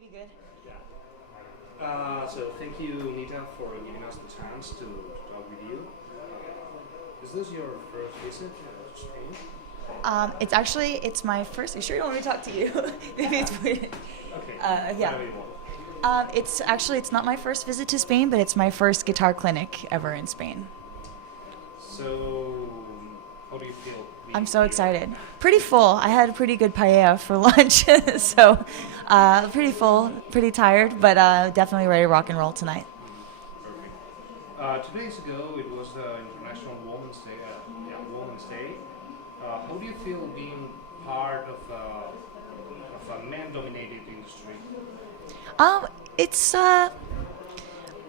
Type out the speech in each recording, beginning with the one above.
be good. So thank you, Nita, for giving us the chance to talk with you. Is this your first visit to Spain? It's my first. Are you sure you don't want me to talk to you? Maybe it's weird. Okay. Yeah. Whatever you want. It's not my first visit to Spain, but it's my first guitar clinic ever in Spain. So, how do you feel? I'm so excited. Pretty full. I had a pretty good paella for lunch, so pretty full, pretty tired, but definitely ready to rock and roll tonight. Perfect. 2 days ago, it was International Women's Day. Women's Day. How do you feel being part of a man-dominated industry? It's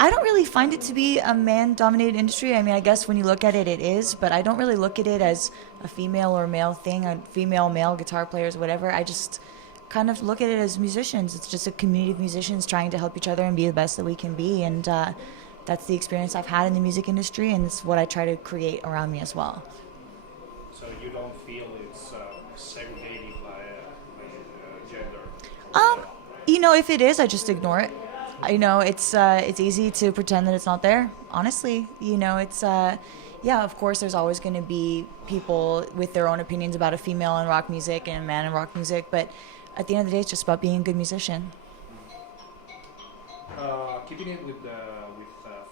I don't really find it to be a man-dominated industry. I mean, I guess when you look at it, it is, but I don't really look at it as a female or male thing, a female, male guitar players, whatever. I just kind of look at it as musicians. It's just a community of musicians trying to help each other and be the best that we can be, and that's the experience I've had in the music industry, and it's what I try to create around me as well. So you don't feel it's segregated by gender? If it is, I just ignore it. It's easy to pretend that it's not there. Honestly, of course, there's always going to be people with their own opinions about a female in rock music and a man in rock music, but at the end of the day, it's just about being a good musician. Keeping it with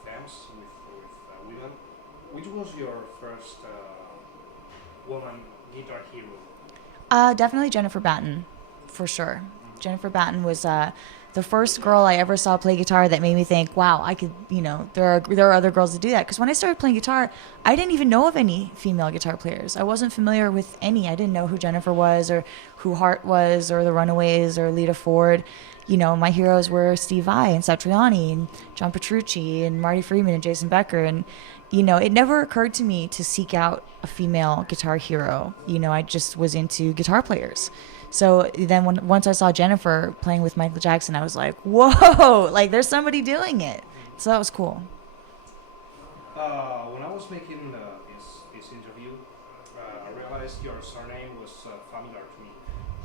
femmes, with women, which was your first woman guitar hero? Definitely Jennifer Batten, for sure. Jennifer Batten was the first girl I ever saw play guitar that made me think, wow, I could, there are other girls that do that. Because when I started playing guitar, I didn't even know of any female guitar players. I wasn't familiar with any. I didn't know who Jennifer was or who Hart was or the Runaways or Lita Ford. My heroes were Steve Vai and Satriani and John Petrucci and Marty Friedman and Jason Becker. And, it never occurred to me to seek out a female guitar hero. I just was into guitar players. So then once I saw Jennifer playing with Michael Jackson, I was like, whoa, like there's somebody doing it. So that was cool. When I was making this interview, I realized your surname was familiar to me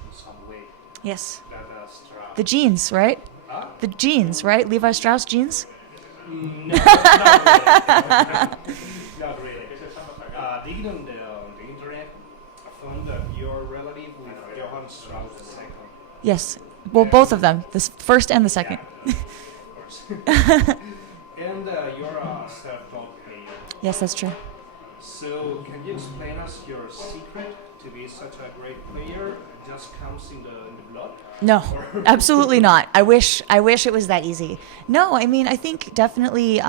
in some way. Yes. Strauss. The jeans, right? Huh? The jeans, right? Levi Strauss jeans? No, not really. Not really. Digging on the internet, I found that you're relative with Johann Strauss II. Yes. Well, both of them, the first and the second. Yeah, of course. And you're a self-taught player. Yes, that's true. So, can you explain us your secret to be such a great player? It just comes in the blood? No, absolutely not. I wish it was that easy. No, I mean, I think definitely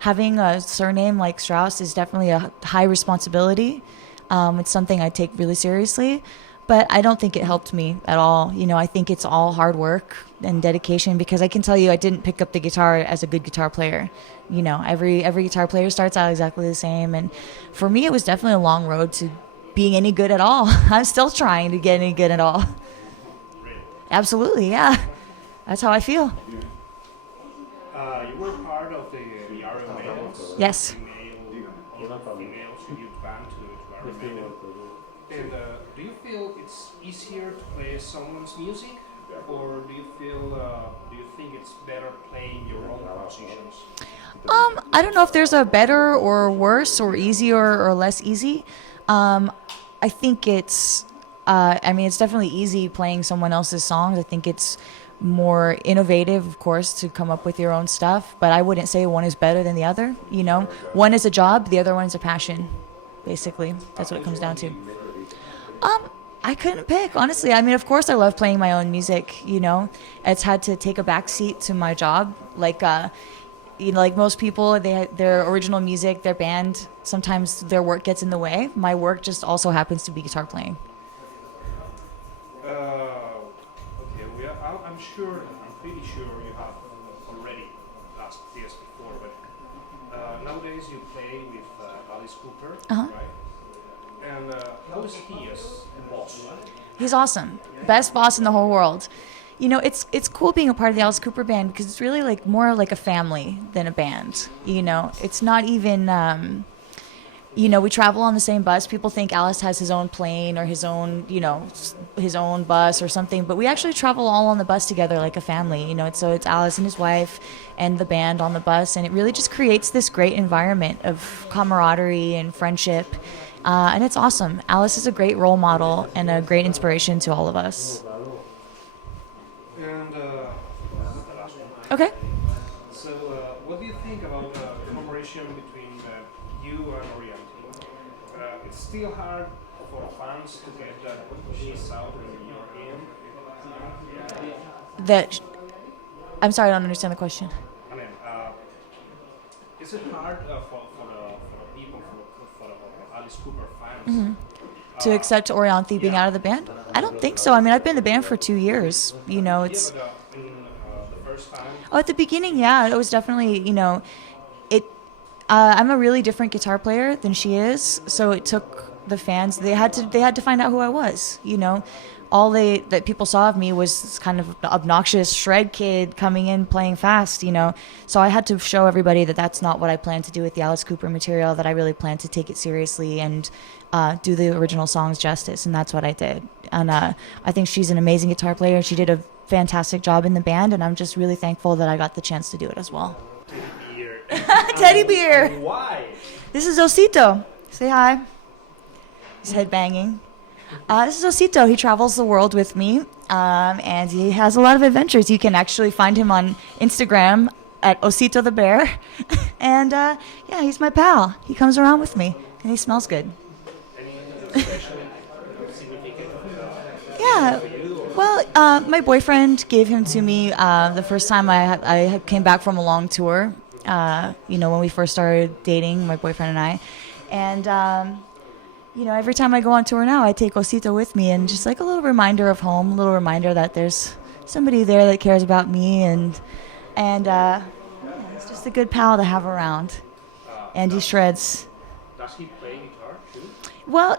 having a surname like Strauss is definitely a high responsibility. It's something I take really seriously, but I don't think it helped me at all. I think it's all hard work and dedication, because I can tell you I didn't pick up the guitar as a good guitar player. Every guitar player starts out exactly the same, and for me it was definitely a long road to being any good at all. I'm still trying to get any good at all. Really? Absolutely, yeah. That's how I feel. You were part of the Iron Maidens. Yes. Female tribute band to Iron Maiden. And do you feel it's easier to play someone's music, or do you think it's better playing your own compositions? I don't know if there's a better or worse or easier or less easy. I think it's definitely easy playing someone else's songs. I think it's more innovative, of course, to come up with your own stuff, but I wouldn't say one is better than the other. One is a job, the other one is a passion, basically. That's what it comes down to. I couldn't pick, honestly. I mean, of course I love playing my own music. It's had to take a back seat to my job. Like most people, their original music, their band, sometimes their work gets in the way. My work just also happens to be guitar playing. I'm pretty sure you have already asked this before, but nowadays you play with Alice Cooper, Uh-huh. right? And how is he as a boss? He's awesome. Best boss in the whole world. It's cool being a part of the Alice Cooper band, because it's really more like a family than a band. It's not even you know, we travel on the same bus. People think Alice has his own plane or his own, you know, his own bus or something, but we actually travel all on the bus together like a family. You know, it's Alice and his wife and the band on the bus, and it really just creates this great environment of camaraderie and friendship, and it's awesome. Alice is a great role model and a great inspiration to all of us. And the last one. Okay. So, what do you think about collaboration between you and Oriente? It's still hard for fans to get that piece out when you're in. I'm sorry, I don't understand the question. I mean, is it hard for the people, for the Alice Cooper fans? To accept Orianthi being out of the band? I don't think so. I mean, I've been in the band for 2 years. You know, it's... Yeah, but the first time? Oh, at the beginning, yeah. It was definitely, you know... I'm a really different guitar player than she is, so it took the fans... They had to find out who I was, you know? All that people saw of me was this kind of obnoxious shred kid coming in playing fast, you know. So I had to show everybody that that's not what I planned to do with the Alice Cooper material, that I really planned to take it seriously and do the original songs justice, and that's what I did. And I think she's an amazing guitar player. She did a fantastic job in the band, and I'm just really thankful that I got the chance to do it as well. Teddy bear. Teddy bear! Why? This is Osito. Say hi. He's headbanging. This is Osito. He travels the world with me, and he has a lot of adventures. You can actually find him on Instagram at Osito the Bear. And, yeah, he's my pal. He comes around with me, and he smells good. Any special significant? Yeah. Well, my boyfriend gave him to me the first time I came back from a long tour, you know, when we first started dating, my boyfriend and I. And... you know, every time I go on tour now, I take Osito with me, and just like a little reminder of home, a little reminder that there's somebody there that cares about me, and yeah, it's just a good pal to have around. And he shreds. Does he play guitar too? Well,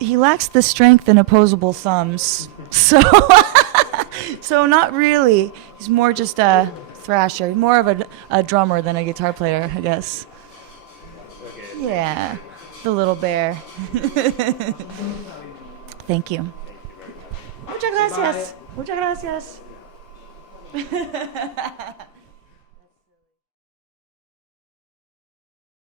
he lacks the strength and opposable thumbs, so so not really. He's more just a thrasher, more of a drummer than a guitar player, I guess. Okay. Yeah. The little bear. Thank you. Muchas gracias. Muchas gracias.